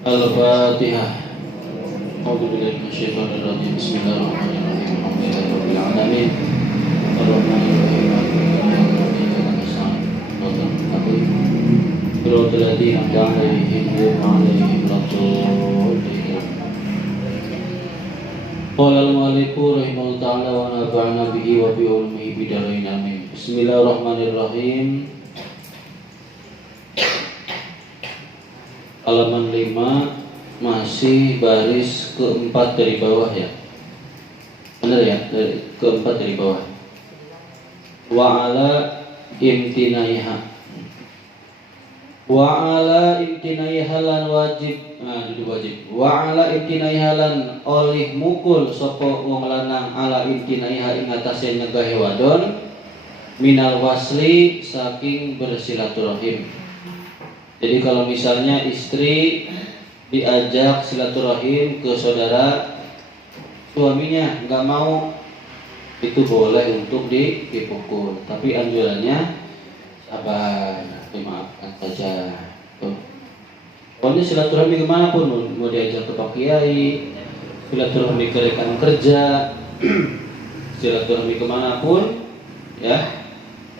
Al-Fatihah. A'udzubillahi minasyaitonir rajim. Bismillahirrahmanirrahim. Alhamdulillahirabbil alamin. Arrahmanirrahim. Qala al-mu'allifu rahimahullahu ta'ala wa nafa'ana bihi wa bi ulmihi bidarain amin. Bismillahirrahmanirrahim. Halaman 5 masih baris keempat dari bawah ya. Benar ya? Dari keempat dari bawah. Wa ala imtinaiha. Wa ala imtinaiha lan wajib. Nah, itu wajib. Wa ala imtinaiha lan oleh mukul sapa wong lanang ala imtinaiha ing atase nyegahe wadon minal wasli saking bersilaturahim. Jadi kalau misalnya istri diajak silaturahim ke saudara suaminya nggak mau, itu boleh untuk dipukul. Tapi anjurannya sabar, dimaafkan saja. Pokoknya silaturahmi kemana pun, mau diajak ke Pak Kiai, silaturahmi ke rekan kerja, silaturahmi kemana pun, ya.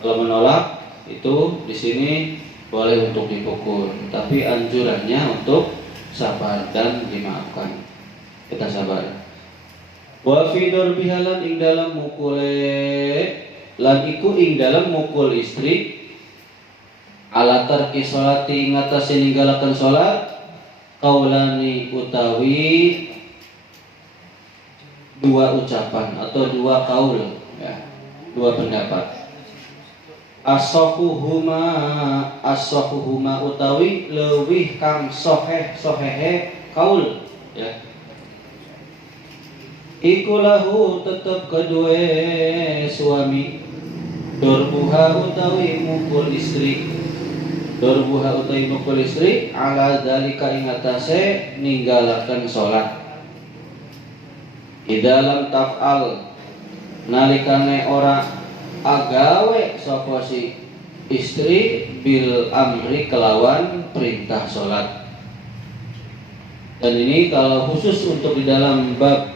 Kalau menolak itu di sini boleh untuk dipukul, tapi anjurannya untuk sabar dan dimaafkan. Kita sabar. Wa fi darbihalan ing dalam mukule lan iku ing dalam mukul istri ala tarki sholati ngatasi ninggalaken sholat kaulani utawi dua ucapan atau dua kaul ya, dua pendapat. As-sahuhuma utawi leuwih kang sohehe kaul ya. Iku lahu tetep kedue suami dorbuha utawi mukul istri. Dorbuha utawi mukul istri ala dalika ing atase ninggalaken salat. Idalam taf'al nalikane ora agawe sapa si istri bil amri kelawan perintah salat. Dan ini kalau khusus untuk di dalam bab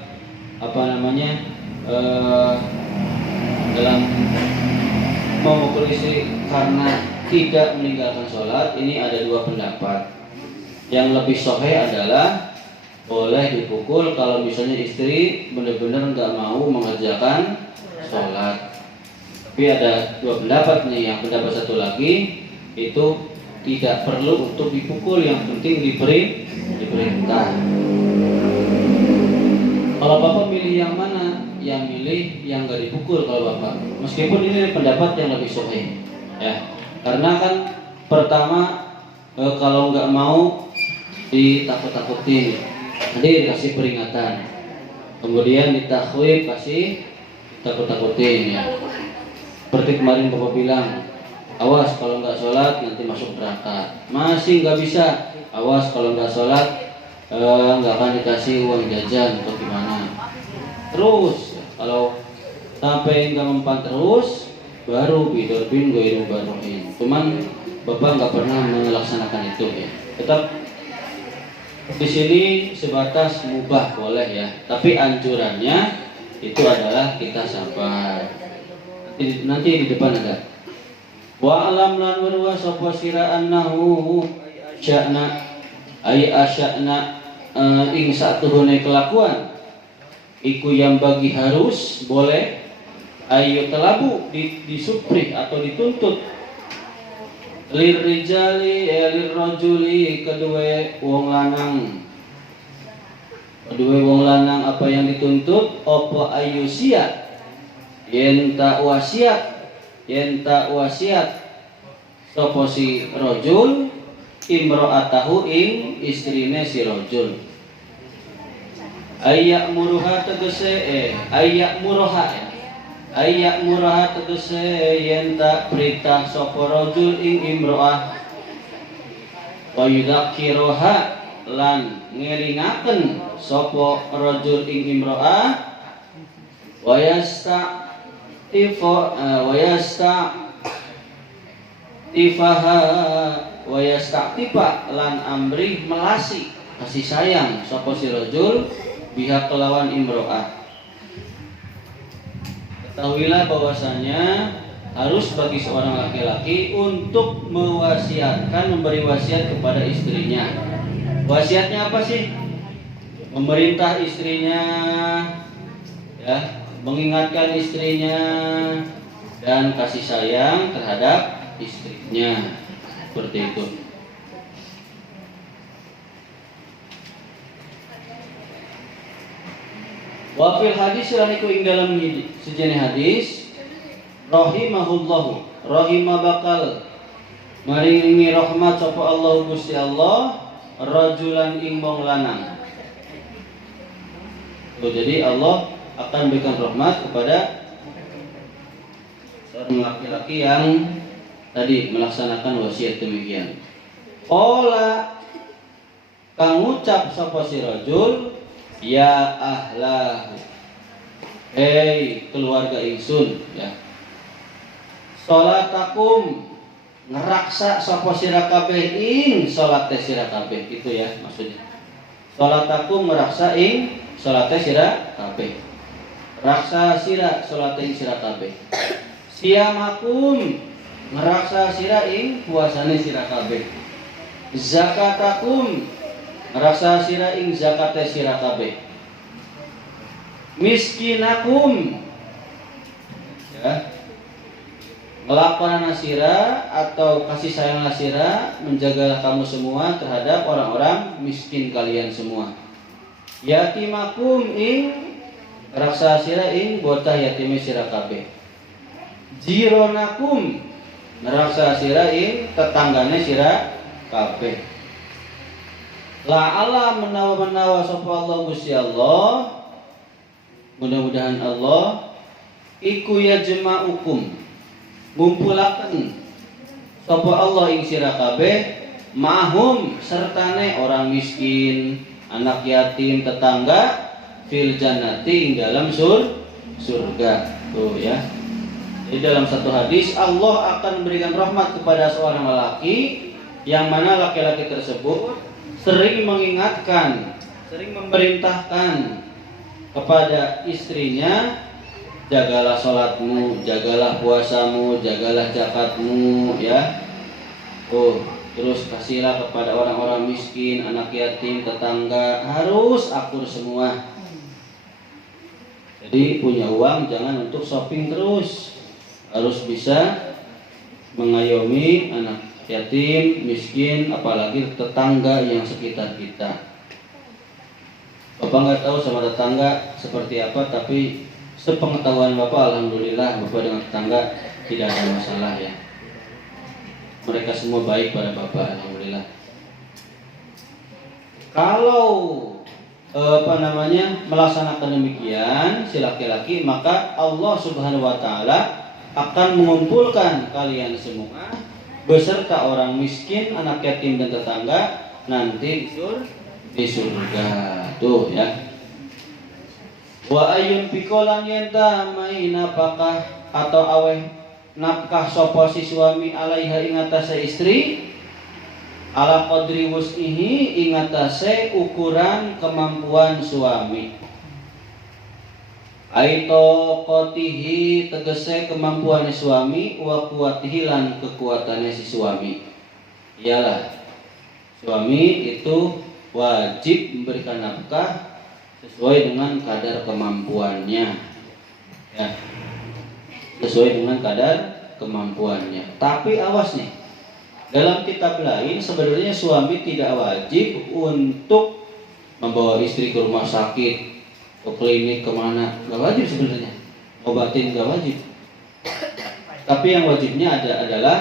dalam memukul istri karena tidak meninggalkan sholat, ini ada dua pendapat. Yang lebih sahih adalah boleh dipukul kalau misalnya istri benar-benar nggak mau mengerjakan sholat. Tapi ada dua pendapat nih. Yang pendapat satu lagi itu tidak perlu untuk dipukul, yang penting diperintah. Kalau Bapak milih yang mana? Yang milih yang gak dipukul kalau Bapak. Meskipun ini pendapat yang lebih sahih ya. Karena kan pertama kalau nggak mau ditakut-takutin, nanti dikasih peringatan. Kemudian ditakhwif, kasih takut-takutin ya. Seperti kemarin Bapak bilang, awas kalau nggak sholat nanti masuk neraka. Masih nggak bisa, awas kalau nggak sholat nggak akan dikasih uang jajan atau gimana. Terus kalau sampai nggak mempan terus, baru bidorbin goiru baroin. Cuman Bapak nggak pernah melaksanakan itu ya. Tetap di sini sebatas mubah boleh ya. Tapi anjurannya itu adalah kita sabar. Nanti di depan ada. Wa alam lan warwa sapa sira annahu sya'na ay asya'na ing satuhune kelakuan iku yang bagi harus boleh ayo telabu disupri atau dituntut lirijali lirrajuli kedua wong lanang apa yang dituntut apa ayu sia yen tak wasiat sapa si rajul imro'atahu ing istrine si rajul. Ayyak muruha tegese yen tak perintah sapa rajul ing imro'ah wa yudzakiroha lan ngelingaken sapa rajul ing imro'ah wa wa yasta'tifaha wa yasta'tifa lan amri melasi kasih sayang sapa si rajul biha kelawan imro'ah. Ketahuilah bahwasanya harus bagi seorang laki-laki untuk mewasiatkan, memberi wasiat kepada istrinya. Wasiatnya apa sih? Memerintah istrinya, ya, mengingatkan istrinya, dan kasih sayang terhadap istrinya. Seperti itu. Wa fil hadis lan iku ing dalam sejenis hadis rahimahullahu rahimah bakal maringi rahmat sapa Allah Gusti Allah rajulan ing wong lanang. Jadi Allah akan berikan rahmat kepada seorang laki-laki yang tadi melaksanakan wasiat demikian. Qala kang ngucap sapa si rajul, ya ahlahu, hei keluarga ingsun, ya. Salatakum ngeraksa sapa sira kabeh ing salat sira kabeh, itu ya maksudnya. Salatakum ngeraksa ing salat sira kabeh. Raksa sira salat ing sira kabeh. Siamakum ngeraksa sira ing puasane sira kabeh. Zakatakum ngeraksa sira ing zakate sira kabeh. Miskinakum, ya, melakukan nasira atau kasih sayang nasira, menjagalah kamu semua terhadap orang-orang miskin kalian semua. Yatimakum ing raksa sira ing bocah yatim sira kabeh. Jironakum raksa sira ing tetanggane sira kabeh. La'ala menawa sapa Allah Gusti Allah, mudah-mudahan Allah iku yajma'ukum ngumpulaken sapa Allah ing sira kabeh mahum sertane orang miskin, anak yatim, tetangga fil jannati ing dalam surga. Tuh ya. Di dalam satu hadis Allah akan memberikan rahmat kepada seorang lelaki yang mana laki-laki tersebut sering mengingatkan, sering memerintahkan kepada istrinya, jagalah sholatmu, jagalah puasamu, jagalah zakatmu, ya. Terus kasihlah kepada orang-orang miskin, anak yatim, tetangga, harus akur semua. Jadi punya uang jangan untuk shopping terus, harus bisa mengayomi anak yatim, miskin, apalagi tetangga yang sekitar kita. Bapak nggak tahu sama tetangga seperti apa, tapi sepengetahuan Bapak, alhamdulillah Bapak dengan tetangga tidak ada masalah, ya. Mereka semua baik pada Bapak, alhamdulillah. Kalau melaksanakan demikian si laki-laki, maka Allah Subhanahu wa taala akan mengumpulkan kalian semua beserta orang miskin, anak yatim dan tetangga nanti di surga. Tuh ya. Wa ayun pikolan yenta mai napakah atau aweh nafkah sapa si suami alaiha ing atase istri ala qadri wus'ihi ing atase ukuran kemampuan suami. Aito kotihi tegese kemampuan suami, wa kuatihi lan kekuatannya si suami. Iyalah suami itu wajib memberikan nafkah sesuai dengan kadar kemampuannya, ya, sesuai dengan kadar kemampuannya. Tapi awas nih, dalam kitab lain sebenarnya suami tidak wajib untuk membawa istri ke rumah sakit, ke klinik, kemana, nggak wajib sebenarnya. Obatin nggak wajib. Tapi yang wajibnya adalah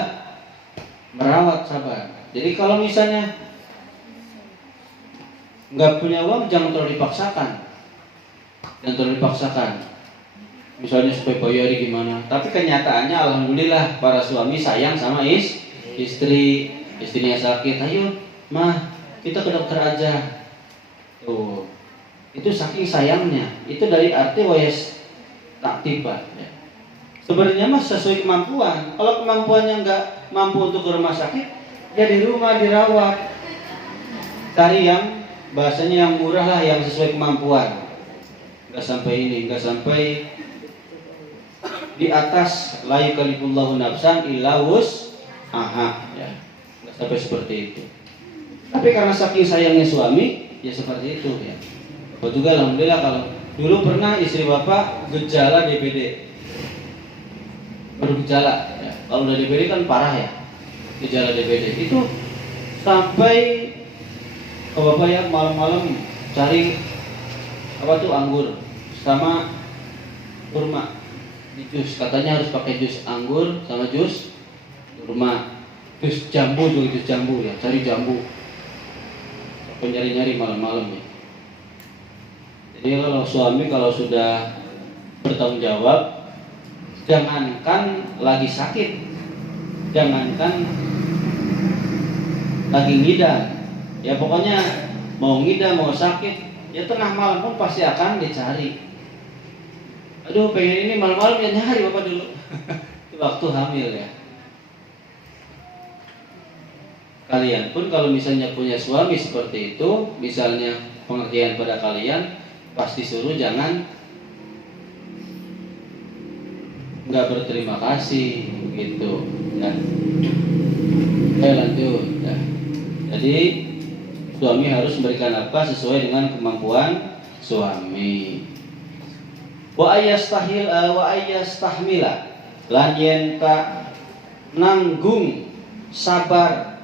merawat, sabar. Jadi kalau misalnya nggak punya uang, jangan terlalu dipaksakan. Misalnya supaya bayari gimana. Tapi kenyataannya alhamdulillah para suami sayang sama istrinya sakit. Ayo mah kita ke dokter aja. Tuh. Itu saking sayangnya. Itu dari arti wayas tak tiba, ya. Sebenarnya mah sesuai kemampuan. Kalau kemampuannya nggak mampu untuk ke rumah sakit, ya di rumah dirawat. Cari yang bahasanya yang murah lah, yang sesuai kemampuan. Nggak sampai di atas la yukallifullahu nafsan illa wus'aha, ya. Nggak sampai seperti itu. Tapi karena saking sayangnya suami, ya seperti itu, ya. Bapak juga alhamdulillah, kalau dulu pernah istri bapak gejala DBD, bergejala, ya. Kalau udah DBD kan parah ya, gejala DBD itu sampai bapak ya malam-malam cari anggur sama kurma di jus, katanya harus pakai jus anggur sama jus kurma, jus jambu juga, jus jambu ya, cari jambu, nyari-nyari malam-malam ya. Jadi kalau suami kalau sudah bertanggung jawab, jangankan lagi sakit, jangankan lagi ngidam, ya pokoknya mau ngidam mau sakit, ya tengah malam pun pasti akan dicari. Aduh pengen ini malam-malam, ya nyari bapak dulu. Waktu hamil ya. Kalian pun kalau misalnya punya suami seperti itu, misalnya pengertian pada kalian, pasti suruh jangan nggak berterima kasih gitu ya. Lanjut ya. Jadi suami harus memberikan apa sesuai dengan kemampuan suami. Wa ayastahmila lan yen ka nanggung sabar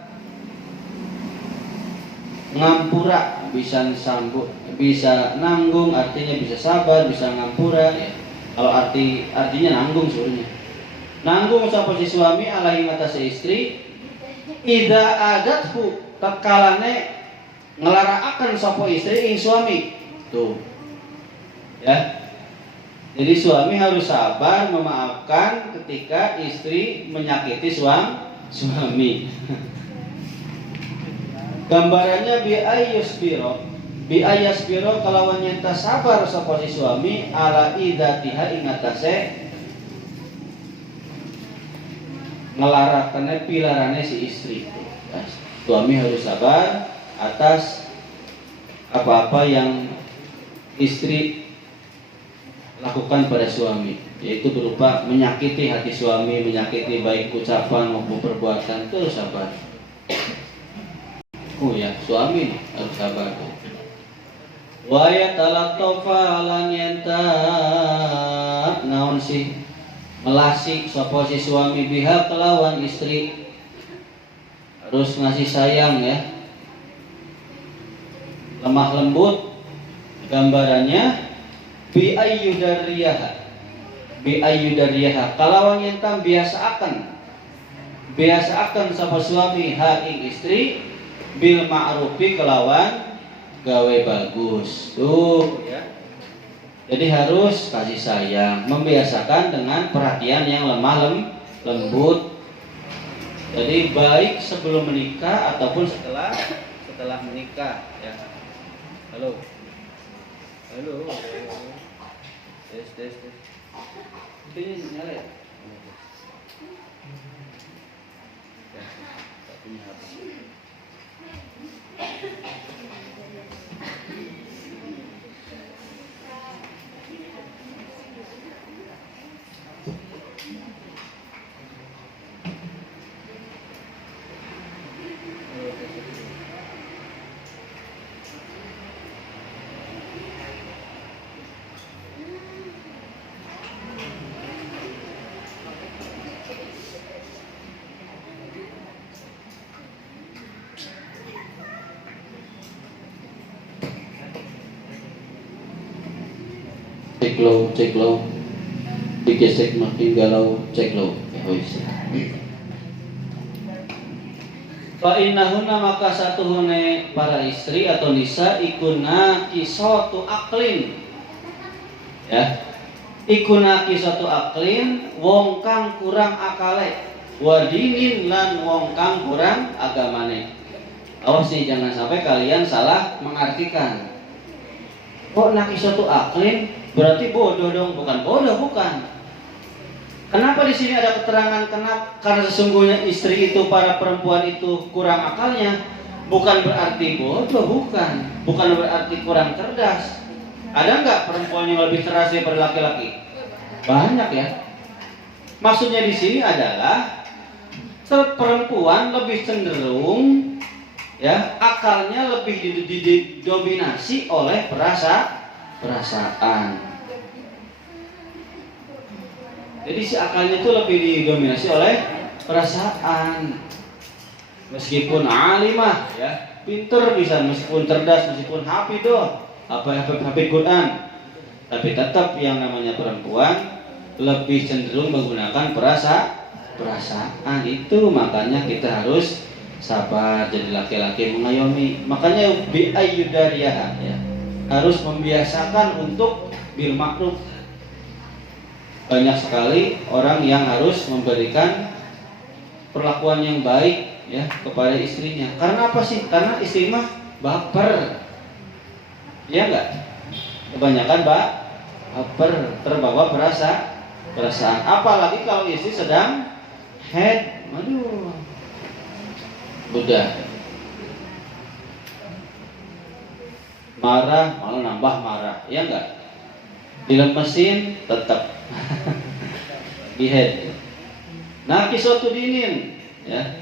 ngampura, bisa sambut, bisa nanggung artinya bisa sabar, bisa ngampura ya. Kalau artinya nanggung suruhnya. Nanggung sapa si suami alaihi ngatasi istri idza adathu tatkalane ngelaraaken sapa istri ing suami. Tuh. Ya. Jadi suami harus sabar memaafkan ketika istri menyakiti suami. Gambarannya bi ayasbiro kalawan nyata sabar sapa si suami ala idzatiha ing atase ngelarakane pilarane si istri. Suami harus sabar atas apa-apa yang istri lakukan pada suami, yaitu berupa menyakiti hati suami, menyakiti baik ucapan maupun perbuatan, terus sabar. Oh ya, suami harus sabar. Wa yatalattafa lan yanta naon sih melasi sapa si suami biha kelawan istri, harus ngasih sayang ya, lemah lembut. Gambarannya bi ayyudariyaha kalawan yentam biasa akan sapa suami ha ing istri bil ma'rufi kelawan gawe bagus. Tuh ya. Jadi harus kasih sayang, membiasakan dengan perhatian yang lemah lembut. Jadi baik sebelum menikah ataupun setelah menikah ya. Halo. Tes. Ini nyala ya? Ya, tak punya HP. Cek low, digesek makin galau, cek low. Fa innahunna maka satuhune para istri atau nisa ikuna kisatu aklin. Ya. Ikuna kisatu aklin wong kang kurang akale, wadinin lan wong kang kurang agamane. Awas nih, jangan sampai kalian salah mengartikan. Kok nakisatu aklin berarti bodoh dong? Bukan bodoh, bukan. Kenapa di sini ada keterangan kenapa? Karena sesungguhnya istri itu, para perempuan itu kurang akalnya, bukan berarti bodoh, bukan berarti kurang cerdas. Ada nggak perempuan yang lebih cerdas daripada laki-laki? Banyak ya. Maksudnya di sini adalah perempuan lebih cenderung ya akalnya lebih didominasi oleh perasaan. Jadi si akalnya itu lebih didominasi oleh perasaan. Meskipun alimah ya, pinter bisa, meskipun cerdas, meskipun hafidoh, hafid Quran, tapi tetap yang namanya perempuan lebih cenderung menggunakan perasaan itu. Makanya kita harus sabar jadi laki-laki mengayomi. Makanya bi ayyudariyah ya, harus membiasakan untuk bil ma'ruf. Banyak sekali orang yang harus memberikan perlakuan yang baik ya kepada istrinya. Karena apa sih? Karena istri mah baper. Iya enggak? Kebanyakan baper, terbawa perasaan. Apalagi kalau istri sedang head. Aduh. Udah. Marah, malah nambah marah. Iya enggak? Dilemesin tetap di head. Nah, kisatu dinin ya.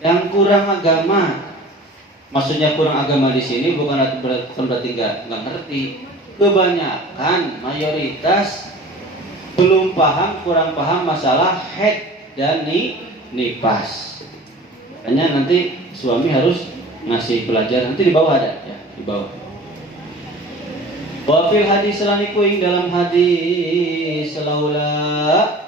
Yang kurang agama. Maksudnya kurang agama di sini bukan berarti nggak ngerti. Kebanyakan mayoritas belum paham, kurang paham masalah head dan nifas. Makanya nanti suami harus ngasih pelajaran. Nanti di bawah ada ya, di bawah. Wa fil hadis selaniku ing dalam hadis laula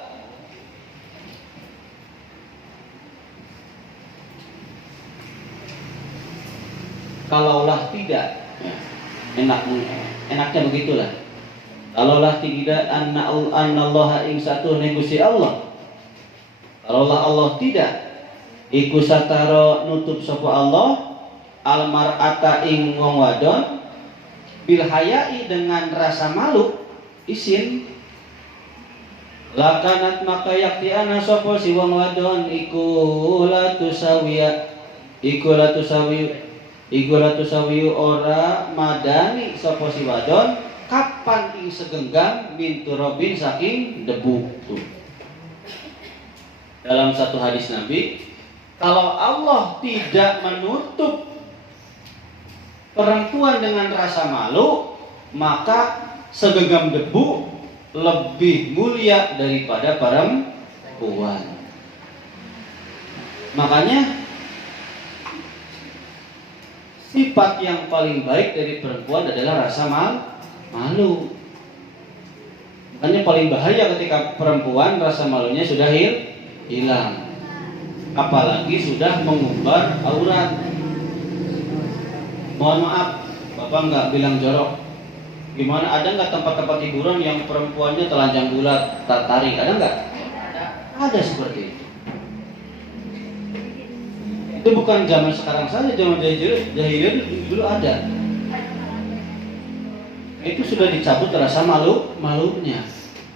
kalaulah tidak enaknya begitulah. Kalaulah tidak annallaha ing satu negusi Allah. Kalaulah Allah tidak iku sataro nutup sapa Allah almar'ata ing wong wadon bil hayai dengan rasa malu isin lakanat maka yaktiana sapa si wong wadon iku latusawi ora madani sapa si wadon kapan ing segenggam bintu robin saking debu. Dalam satu hadis Nabi, kalau Allah tidak menutup perempuan dengan rasa malu, maka segenggam debu lebih mulia daripada perempuan. Makanya sifat yang paling baik dari perempuan adalah rasa malu. Makanya paling bahaya ketika perempuan rasa malunya sudah hilang, apalagi sudah mengumbar aurat. Mohon maaf, Bapak nggak bilang jorok. Gimana, ada nggak tempat-tempat hiburan yang perempuannya telanjang bulat, tarik? Ada nggak? Ada seperti itu. Itu bukan zaman sekarang saja, zaman jahiliyah dulu ada. Itu sudah dicabut rasa malunya.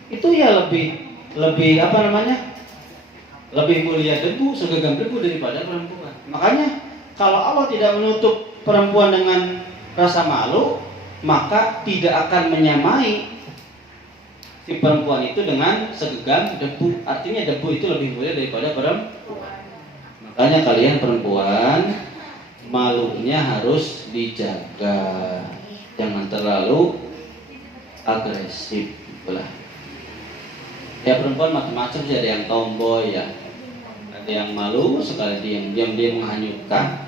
Itu ya lebih apa namanya? Lebih mulia debu, segenggam debu daripada perempuan. Makanya kalau Allah tidak menutup perempuan dengan rasa malu, maka tidak akan menyamai si perempuan itu dengan segenggam debu. Artinya debu itu lebih mulia daripada perempuan. Makanya kalian perempuan malunya harus dijaga, jangan terlalu agresif pula. Ya perempuan macam-macam sih, ada yang tomboy ya, ada yang malu sekali diam dia menghanyutkan.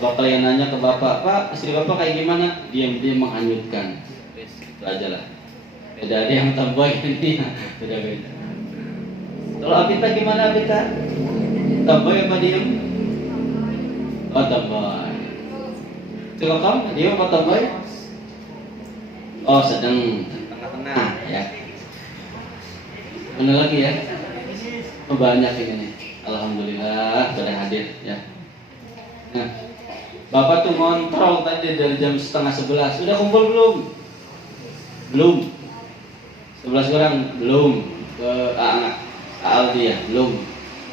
Kalau kalian nanya ke bapak, Pak, istri bapak kayak gimana? Diam-diam menghanyutkan. Itu aja lah. Beda, ada yang tomboy ini, beda-beda. Kalau Abita gimana Abita? Tomboy apa diam? Oh tomboy. Coba kamu, diam apa tomboy? Oh sedang tengah-tengah ya. Mana lagi ya? Banyak ini nih. Alhamdulillah pada hadir ya. Nah, Bapak tuh ngontrol tadi dari jam setengah 11. Udah kumpul belum? Belum. 11 orang belum. Ke anak Aldi ya belum.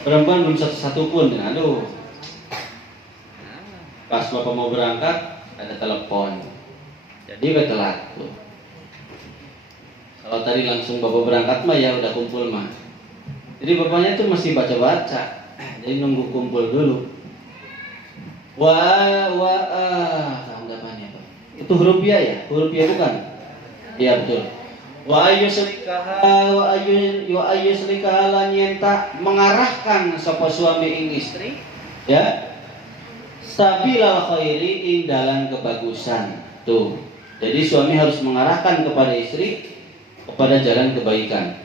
Perempuan belum satu pun. Aduh. Pas bapak mau berangkat ada telepon. Jadi udah telat tuh. Kalau tadi langsung bapak berangkat mah ya udah kumpul mah. Jadi bapaknya tuh masih baca-baca. Jadi nunggu kumpul dulu. Tanggapannya Pak. Itu huruf ya ya? Huruf ya bukan? Iya betul. Wa ayu selikaha lan yenta mengarahkan sapa suami ing istri ya. Sabilal khairi ing dalan kebagusan. Tuh. Jadi suami harus mengarahkan kepada istri kepada jalan kebaikan.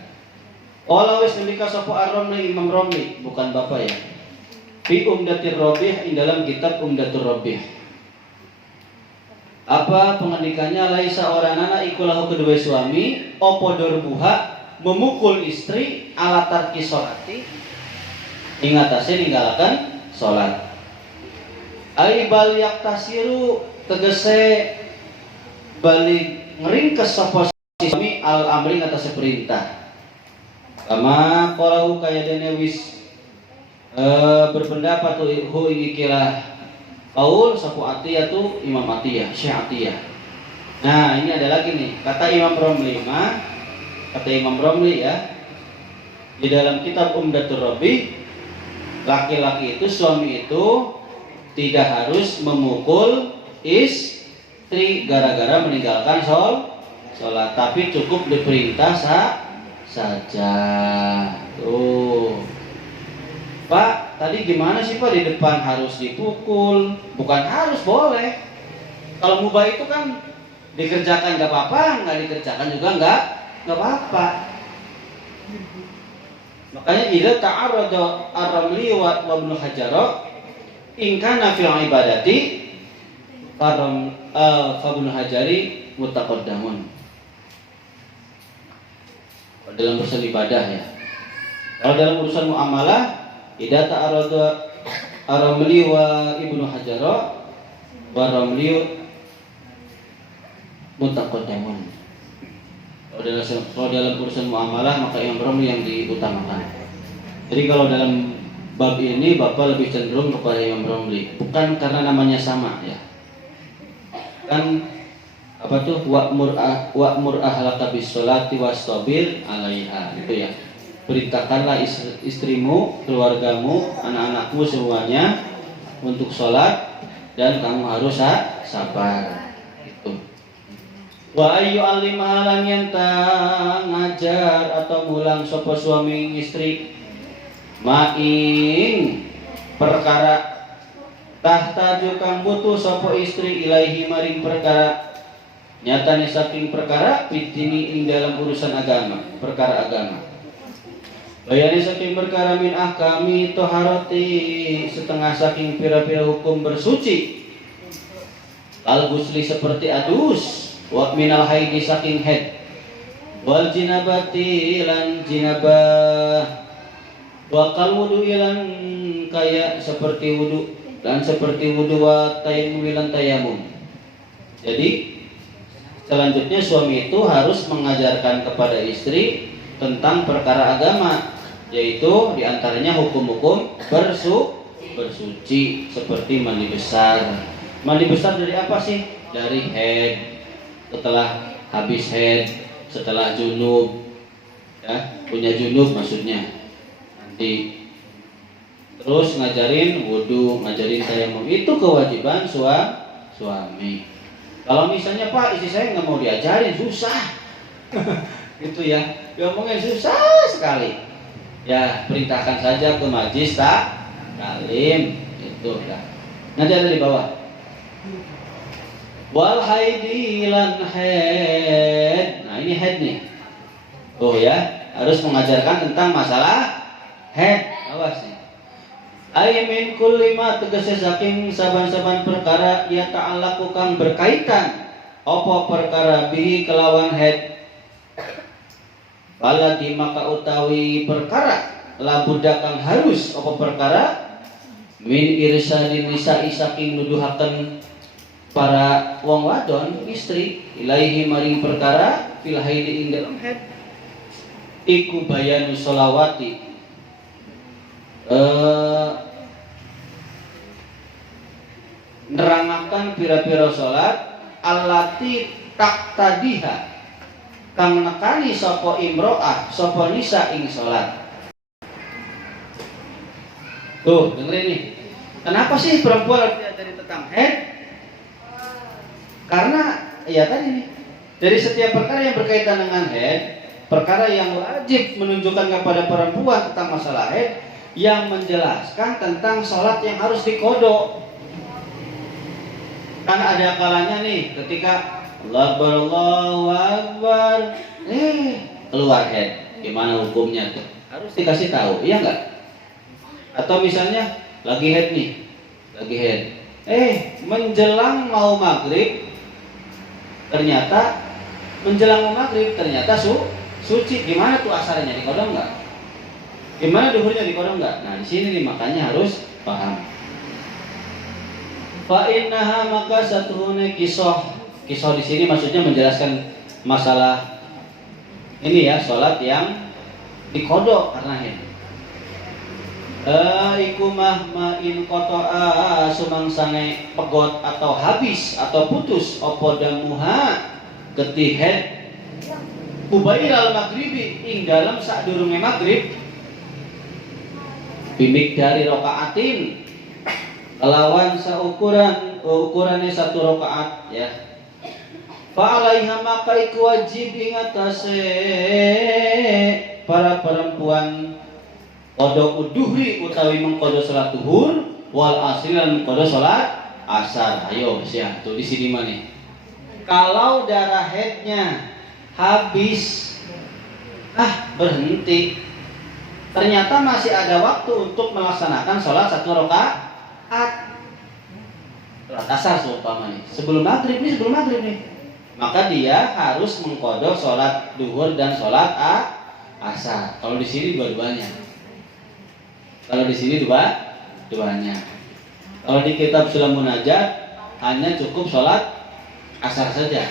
Qala wis ngendika sapa Ar-Ramli Imam Ramli, bukan bapak ya. Fi Umdatir Rabih, dalam kitab Umdatur Rabih. Apa pengendikannya? Laisa oranana ikulahu kedua suami opo dorbuha memukul istri ala tarki sholati ingatase ninggalakan sholat. Ai bal yaktasiru tegese balik ngeringkes sapa suami al amri ngatasi perintah. Kama qalahu kayadene wis berpendapat hu ikilah qaul sapu Atiyah tu Imam Atiyah, Syekh Atiyah. Nah, ini ada lagi nih, kata Imam Romli ya. Di dalam kitab Umdatur Rabih, laki-laki itu, suami itu tidak harus memukul istri gara-gara meninggalkan sholat, tapi cukup diperintah saja. Tuh. Pak, tadi gimana sih Pak, di depan harus dipukul? Bukan harus, boleh. Kalau mubah itu kan dikerjakan nggak apa-apa, nggak dikerjakan juga nggak apa-apa. Makanya idza ta'arrada ar-Ramli wa Ibnu Hajar in kana fil ibadati fa Ibnu Hajari mutaqaddamun. Dalam urusan ibadah ya. Kalau dalam urusan muamalah idza ta'arada Ar-Ramli wa Ibnu Hajar wa Ramli mutaqaddamun. Kalau dalam urusan muamalah maka Imam Ramli yang diutamakan. Jadi kalau dalam bab ini Bapak lebih cenderung kepada Imam Ramli, bukan karena namanya sama ya. Kan apa tuh wa'mur ahlaka bis sholati wastabir 'alaiha gitu ya. Perintahkanlah istrimu, keluargamu, anak-anakmu semuanya untuk sholat dan kamu harus sabar. Gitu. Wa ayyu alimalan yanta ngajar atau mulang sapa suami istri maing perkara tahtaju kang butuh sapa istri ilaihi maring perkara nyatane saking perkara pitini ing dalam urusan agama, perkara agama. Bayani saking perkara min ahkami toharoti setengah saking pira-pira hukum bersuci. Al gusli seperti adus, wa minal haidi saking haid. Wal jinabati lan jinabah. Wa kal wudu ilan kaya seperti wudu dan seperti wudu wa tayammum ilan tayammum. Jadi selanjutnya suami itu harus mengajarkan kepada istri tentang perkara agama, yaitu diantaranya hukum-hukum bersuci seperti mandi besar. Mandi besar dari apa sih? Dari haid, setelah habis haid, setelah junub, ya punya junub maksudnya. Nanti terus ngajarin wudu, ngajarin tayammum, itu kewajiban suami. Kalau misalnya Pak, istri saya nggak mau diajarin, susah, gitu ya, ngomongnya susah sekali. Ya perintahkan saja ke majlis taklim itu ya. Nanti ada di bawah. Wal haidi lan haid. Nah ini haid nih. Oh ya, harus mengajarkan tentang masalah haid. Awas nih. Ai min kulli ma tegese saking saban-saban perkara ya ta'allaqu kang berkaitan apa perkara bihi kelawan haid. Baladi maka utawi perkara labudakang harus apa perkara min irsadin nisa'i saking nuduhaken para wong wadon istri ilaihi maring perkara fil haidi ing dalem haid iku bayanu sholawati nerangaken pira-pira salat allati tak tadiha kang nekani sapa imro'ah sapa nisa ing salat. Tuh dengerin nih, kenapa sih perempuan harus diajari tentang haid? Karena ya tadi nih, dari setiap perkara yang berkaitan dengan haid, perkara yang wajib menunjukkan kepada perempuan tentang masalah haid, yang menjelaskan tentang sholat yang harus dikodok. Kan ada kalanya nih ketika Allahu Akbar keluar haid, gimana hukumnya tuh? Harus dikasih tahu, iya enggak? Atau misalnya lagi haid nih, lagi haid, menjelang mau maghrib ternyata suci, gimana tuh asarnya dikodok enggak? Gimana duhurnya dikodok enggak? Nah di sini nih makanya harus paham. Fa innaha maka satuhune kisah di sini maksudnya menjelaskan masalah ini ya, sholat yang dikodok karena haid. Iku ma in qata'a sumangsange pegot atau habis atau putus apa damuha geti haid ubairal maghribi ing dalam sadurunge maghrib bimik dari rakaatin lawan ukurannya satu rakaat ya. Fa alaiha maka iku wajib ing atase para perempuan qada uduhri utawi mengqada salat duhur wal asri lan mengqada salat asar. Ayo ya, tuh di sini mana? Kalau darah haidnya habis berhenti, ternyata masih ada waktu untuk melaksanakan sholat satu rakaat asar seumpama nih sebelum maghrib nih, maka dia harus mengkodok sholat duhur dan sholat asar. Kalau di sini dua-duanya. Kalau di kitab Sulam Munajat hanya cukup sholat asar saja,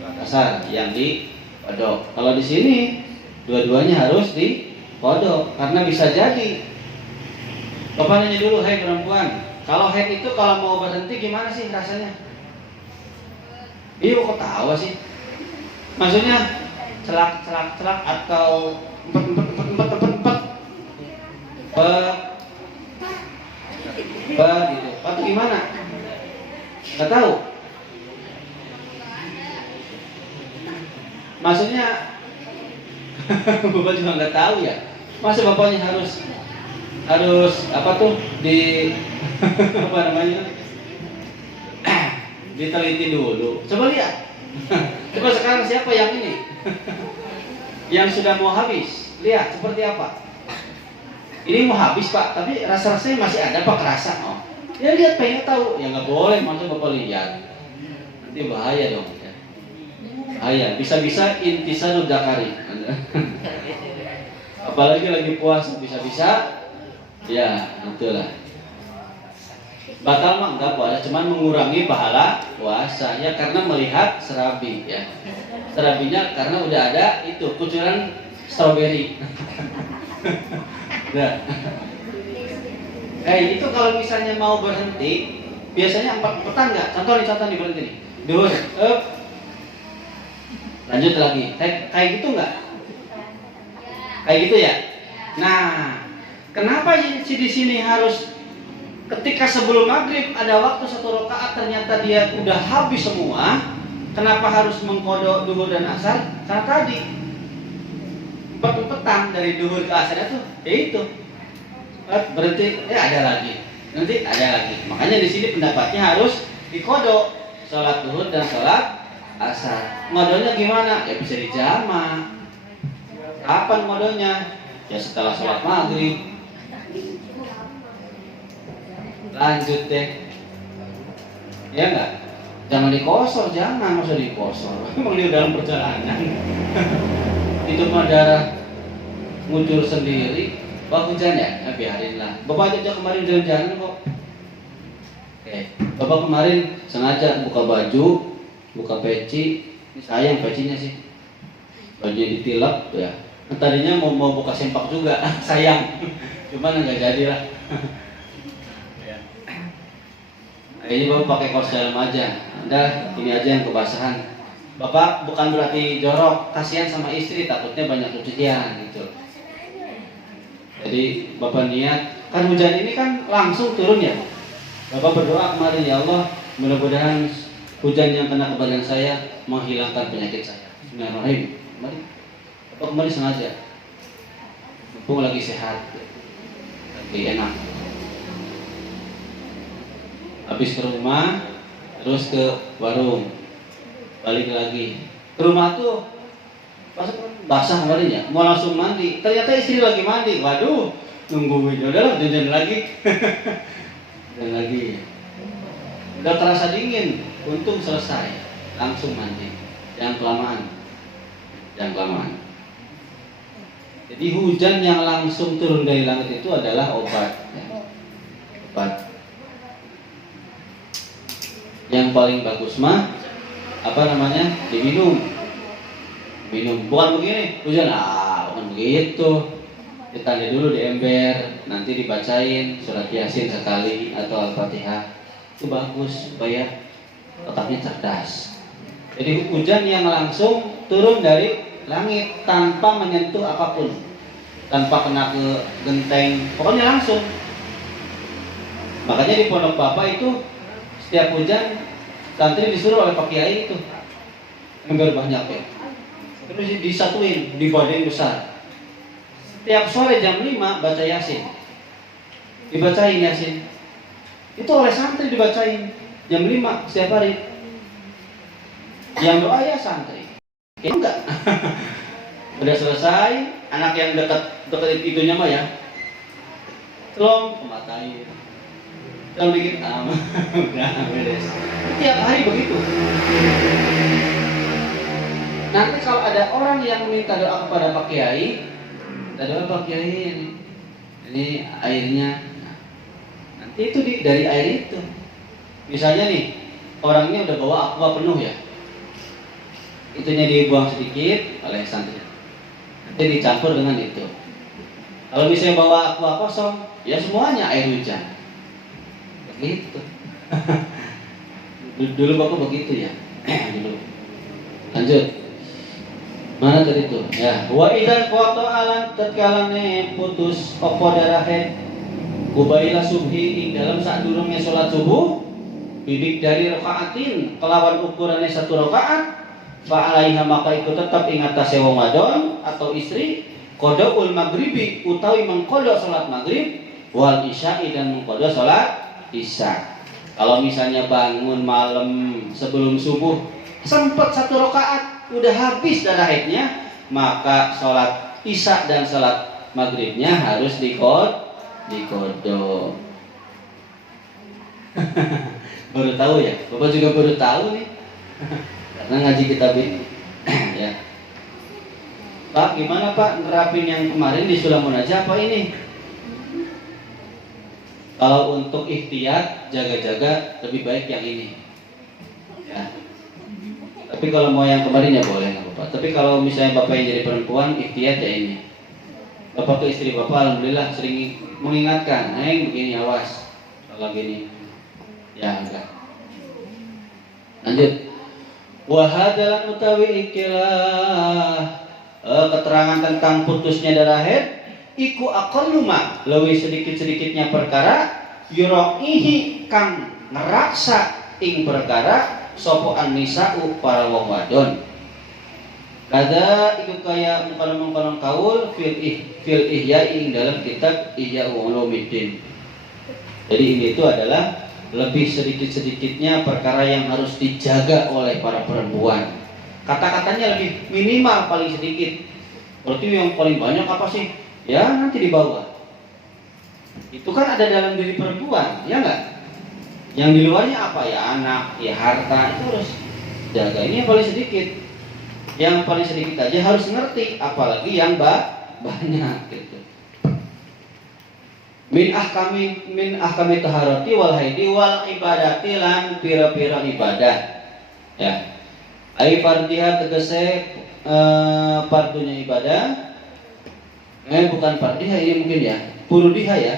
sholat asar yang dikodok. Kalau di sini dua-duanya harus dikodok karena bisa jadi. Bapak nanya dulu, hai perempuan, kalau haid itu kalau mau berhenti gimana sih rasanya? Iya kok tawa sih? Maksudnya celak atau empet gitu. Atau gimana? Gak tahu. Maksudnya Bapak juga nggak tahu ya. Masa bapaknya harus apa tuh di apa namanya? Diteliti dulu. Coba lihat. Coba sekarang siapa yang ini? Yang sudah mau habis. Lihat seperti apa. Ini mau habis Pak, tapi rasa-rasanya masih ada Pak, kerasa. Oh. Ya lihat pengen tahu. Ya nggak boleh, masa Bapak lihat. Nanti bahaya dong. Ya. Bahaya. Bisa-bisa intisarud dzakari. Apalagi lagi puasa, bisa-bisa. Ya, itulah. Batal mah enggak puasa, cuman mengurangi pahala puasa ya karena melihat serabi ya. Serabinya karena udah ada itu kucuran stroberi. Nah. Itu kalau misalnya mau berhenti, biasanya empat-empatan enggak? Contoh nih berhenti nih. Dua, lanjut lagi. Kayak gitu enggak? Kayak gitu ya. Nah, kenapa sih di sini harus ketika sebelum maghrib ada waktu satu rakaat ternyata dia udah habis semua? Kenapa harus mengkodok duhur dan asar? Karena tadi petang dari duhur ke asar itu, ya itu berarti ada lagi, nanti ada lagi. Makanya di sini pendapatnya harus dikodok sholat duhur dan sholat asar. Modelnya gimana? Ya bisa dijamak. Kapan modelnya? Ya setelah sholat maghrib. Lanjut deh. Ya enggak? Jangan dikosor, jangan masa dikosor. Memang dia dalam perjalanan. Itu mah darah ngucur sendiri. Wah hujan ya, biarin lah. Bapak aja kemarin jalan-jalan kok. Oke, Bapak kemarin sengaja buka baju, buka peci. Ini sayang pecinya sih. Bajunya ditilap ya. Tadinya mau buka sempak juga, sayang. Cuman nggak jadi lah. Ini Bapak pakai kaos dalam aja. Udah, ini aja yang kebasahan. Bapak bukan berarti jorok, kasihan sama istri, takutnya banyak cucian gitu. Jadi Bapak niat, kan hujan ini kan langsung turun ya. Bapak berdoa kemarin, ya Allah, mudah-mudahan hujan yang kena ke badan saya menghilangkan penyakit saya. Bismillahirrahmanirrahim. Kemarin Bapak kemarin sengaja, mumpung lagi sehat, lagi enak. Habis ke rumah, terus ke warung, balik lagi ke rumah tuh. Pas basah kemarin ya, mau langsung mandi. Ternyata istri lagi mandi. Waduh, nungguin. Udahlah, jajan lagi. Dan lagi. Udah terasa dingin. Untung selesai. Langsung mandi. Jangan kelamaan. Jangan kelamaan. Jadi hujan yang langsung turun dari langit itu adalah obat. Ya. Obat. Yang paling bagus mah apa namanya? Diminum. Minum, bukan begini, hujan, bukan begitu. Ditanya dulu di ember, nanti dibacain surat Yasin sekali atau Al-Fatihah. Itu bagus supaya otaknya cerdas. Jadi hujan yang langsung turun dari langit tanpa menyentuh apapun, tanpa kena ke genteng, pokoknya langsung. Makanya di pondok Bapak itu setiap hujan santri disuruh oleh Pak Kiai itu ember banyak ya. Terus disatuin di badan besar. Setiap sore jam 5 baca Yasin. Dibacain Yasin. Itu oleh santri dibacain jam 5 setiap hari. Yang doa ya santri. Enggak. Udah selesai, anak yang dekat itunya mah ya. Tolong pematain. Tolong dikit udah beres. Setiap hari begitu. Nanti kalau ada orang yang minta doa kepada Pak Kiai, minta doa Pak Kiai ini airnya, nanti itu dari air itu. Misalnya nih, orangnya udah bawa aqua penuh ya, itunya dibuang sedikit oleh santri, nanti dicampur dengan itu. Kalau misalnya bawa aqua kosong, ya semuanya air hujan. Begitu. Dulu Bapak begitu ya. Dulu. Lanjut. Mana tadi itu? Ya, wa idzal qata'alan tatkalane putus apa darahe kubaila subhi ing dalam saat durungnya salat subuh bidik dari rakaatin kelawan ukurannya 1 rakaat fa alaiha maka itu tetap ing atase wong wadon atau istri qadaul maghribi utawi mengqada salat maghrib wal isya'i dan mengqada salat isya. Kalau misalnya bangun malam sebelum subuh sempat 1 rakaat udah habis darah haidnya, maka sholat isya dan sholat maghribnya harus dikodok. Baru tahu ya, Bapak juga baru tahu nih, karena ngaji kitab ini. Ya. Pak, gimana Pak nerapin yang kemarin di Sulamun aja apa ini? Kalau untuk ihtiyat, jaga-jaga lebih baik yang ini. Ya. Tapi kalau mau yang kemarin ya boleh nggak Bapak. Tapi kalau misalnya Bapak yang jadi perempuan, ikhtiar ya ini. Bapak ke istri Bapak, alhamdulillah sering mengingatkan, begini awas, kalau gini, ya enggak. Lanjut. Wahadalan utawi ikilah keterangan tentang putusnya darah haid, iku aqalluma lebih sedikit-sedikitnya perkara yuroihi kang ngeraksa ing perkara sopo an-nisa'u para wong wadon. Kada iku kaya mengkonon kaul fil ihya ing dalam kitab Ihya Ulumuddin. Jadi ini itu adalah lebih sedikit-sedikitnya perkara yang harus dijaga oleh para perempuan. Kata-katanya lebih minimal paling sedikit. Berarti yang paling banyak apa sih? Ya nanti di bawah. Itu kan ada dalam diri perempuan, ya enggak? Yang di luarnya apa ya, anak, ya harta, itu harus jaga. Ini yang paling sedikit. Yang paling sedikit aja harus ngerti, apalagi yang banyak gitu. min ahkami taharati wal haidi wal ibadati lan pira-pira ibadah. Ya. Ai fardiha tegese fardunya ibadah. Bukan fardiha ini mungkin ya. Furudiha ya.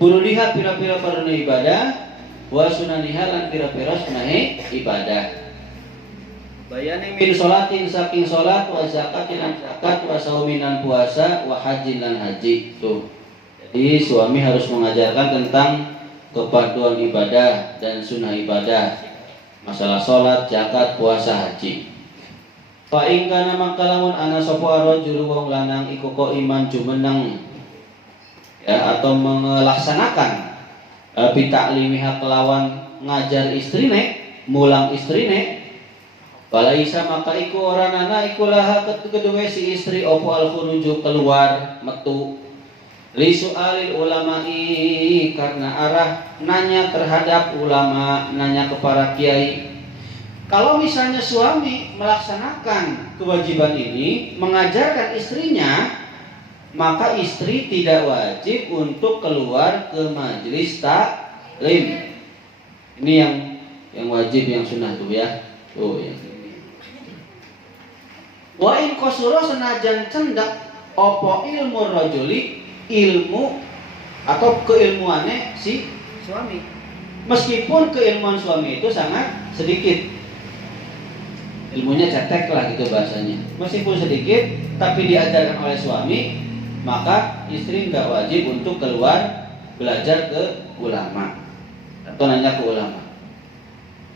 Furudiha pira-pira fardunya ibadah, wa sunaniha lan pira-pira sunahe ibadah. Bayani min sholatin saking sholat, wa zakatin lan zakat, wa sauminan puasa, wa hajin lan haji. Tuh. Jadi suami harus mengajarkan tentang kepaduan ibadah dan sunnah ibadah, masalah sholat, zakat, puasa, haji. Fa in kana makalamun ana sapa rajul wong lanang iku kok iman jumeneng ya, atau melaksanakan bitaklimiha kelawan ngajar istrine, mulang istrine. Walaisa maka iku ora nana iku laha kedua si istri opo al khuruju keluar metu li su'alil ulama'i karena arah nanya terhadap ulama, nanya ke para kiai. Kalau misalnya suami melaksanakan kewajiban ini, mengajarkan istrinya, maka istri tidak wajib untuk keluar ke majelis taklim. Ini yang wajib, yang sunnah tuh ya. Tuh yang wa in qasura senajan cendak opo ilmu rajuli, ilmu atau keilmuannya si suami, meskipun keilmuan suami itu sangat sedikit, ilmunya cetek lah gitu bahasanya, meskipun sedikit tapi diajarkan oleh suami, maka istri nggak wajib untuk keluar belajar ke ulama atau nanya ke ulama.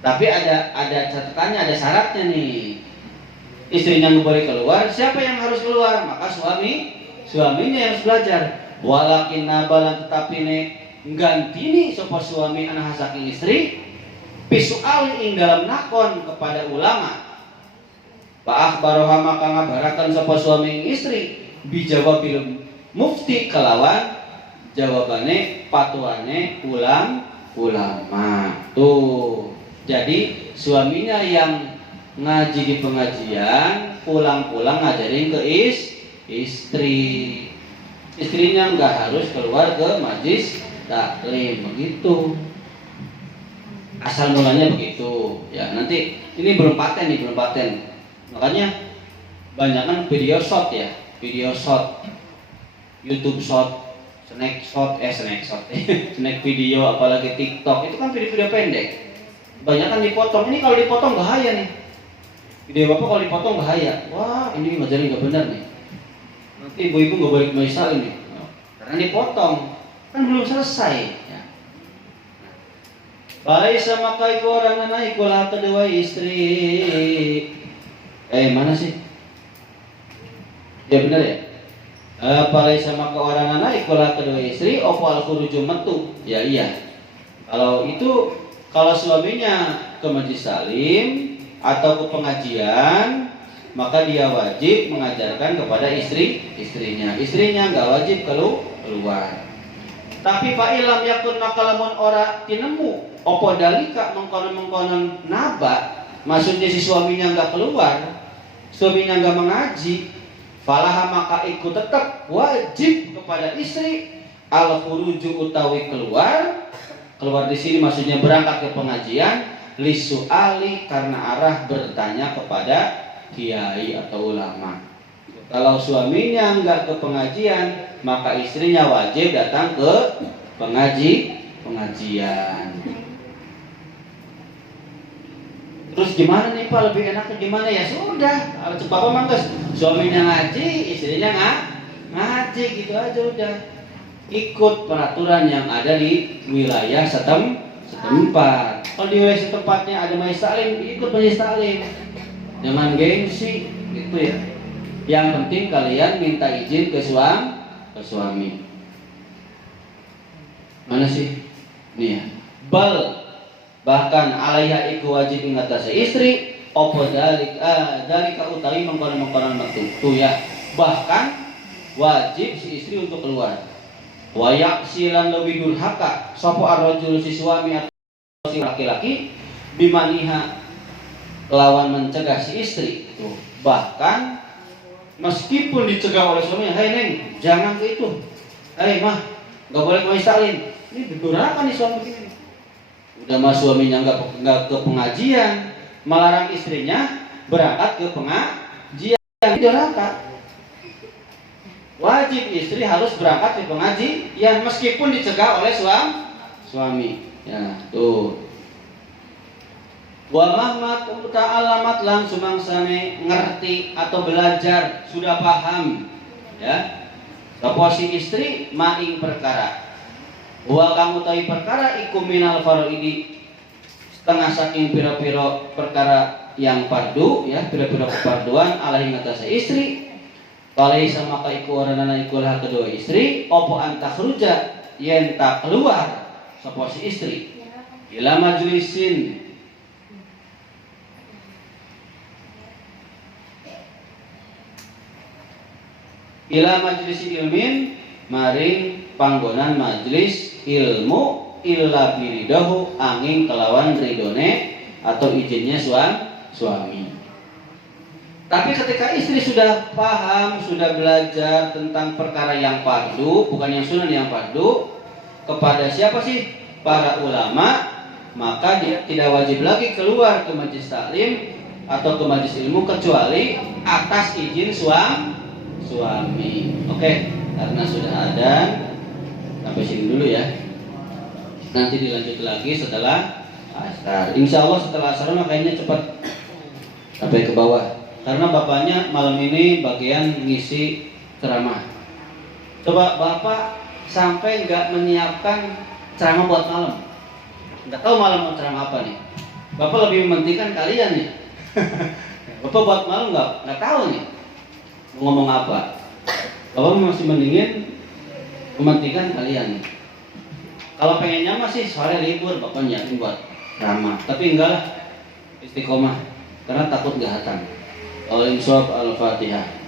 Tapi ada catatannya, ada syaratnya nih. Istrinya nggak boleh keluar, siapa yang harus keluar? Maka suaminya yang harus belajar. Walakin nabalan tetapi ne gantini sopo suami anak saking istri pisual ing dalam nakon kepada ulama. Pak baroha maka ngabarakan sopo suami ing istri bijawabil mufti kelawan jawabane patuane ulama. Tuh. Jadi suaminya yang ngaji di pengajian, pulang-pulang ngajarin ke istri. Istrinya nggak harus keluar ke majlis taklim, begitu. Asal mulanya begitu. Ya nanti ini belum paten. Makanya banyakkan video short ya, YouTube short, snack video, apalagi TikTok itu kan video-video pendek. Banyakkan dipotong. Ini kalau dipotong bahaya nih. Video bapak kalau dipotong bahaya. Wah, ini ngajarin nggak benar nih. Nanti ibu-ibu nggak boleh maisal ini, karena dipotong. Kan belum selesai. Ya. Baik sama kai orang anak ikulah kedua istri. Mana sih? Ya benar ya. Baik sama ke orang anak ikulah kedua istri. Opo al khuruju metu. Ya iya. Kalau suaminya ke majlis taklim atau ke pengajian, maka dia wajib mengajarkan kepada istrinya. Istrinya nggak wajib keluar. Tapi fa ilam yakun makalamun ora tinemu opo dalika mengkonon naba, maksudnya si suaminya nggak keluar, suaminya nggak mengaji, falaha maka ikut tetap wajib kepada istri al khuruju utawi keluar di sini maksudnya berangkat ke pengajian. Lisu'ali karena arah bertanya kepada kiai atau ulama. Kalau suaminya enggak ke pengajian, maka istrinya wajib datang ke pengajian. Terus gimana nih Pak, lebih enaknya gimana? Ya sudah, kalau cepat manggas suaminya ngaji, istrinya ngaji, gitu aja udah. Ikut peraturan yang ada di wilayah setempat. Kalau di wilayah setempatnya ada majelis taklim, ikut majelis taklim. Jangan gengsi, gitu ya. Yang penting kalian minta izin ke suami. Mana sih? Nih ya. Bahkan alaiha iku wajib ingatasi istri opo dalika utawi mengkonon metu. Tuh ya. Bahkan wajib si istri untuk keluar. Wayak silan lebih durhaka sopo arrojul si suami atau si laki-laki bimaniha lawan mencegah si istri. Tuh. Bahkan meskipun dicegah oleh suaminya, "Hei Neng, jangan ke itu. Mah, nggak boleh majelis taklim. Ini durhaka nih suami begini. Udah mah suaminya nggak ke pengajian, melarang istrinya berangkat ke pengajian. Ini durhaka. Wajib istri harus berangkat ke pengajian meskipun dicegah oleh suami. Ya, tuh. Wa mahmat ta'alamat lang sumangsane ngerti atau belajar sudah paham, ya. Saposi istri maing perkara. Wa kamu tahu perkara iku minal faraidi setengah saking pira-pira perkara yang fardu, ya, pira-pira kefarduan alaihi ngatasi istri. Kalai sama kaiku orangana ikulah kedua istri opo antakhruja yen tak keluar saposi istri ila majlisin ila majlis ilmin maring panggonan majlis ilmu illa biridahu angin kelawan ridone atau izinnya suami. Tapi ketika istri sudah paham, sudah belajar tentang perkara yang fardu, bukan yang sunnah, yang fardu, kepada siapa sih? Para ulama, maka dia tidak wajib lagi keluar ke majelis taklim atau ke majelis ilmu kecuali atas izin suami. Oke, karena sudah ada, sampai sini dulu ya. Nanti dilanjut lagi setelah asar. Insya Allah setelah asar makanya cepat sampai ke bawah. Karena bapaknya malam ini bagian ngisi ceramah. Coba bapak sampai nggak menyiapkan ceramah buat malam, nggak tahu malam mau ceramah apa nih. Bapak lebih mementingkan kalian nih. Bapak buat malam nggak tahu nih mau ngomong apa. Bapak masih mendingin mementingkan kalian nih. Kalau pengennya masih sore libur, bapak nyiapin buat ceramah. Tapi enggak lah, istiqomah karena takut nggak hatam. Al-Insaf Al-Fatihah.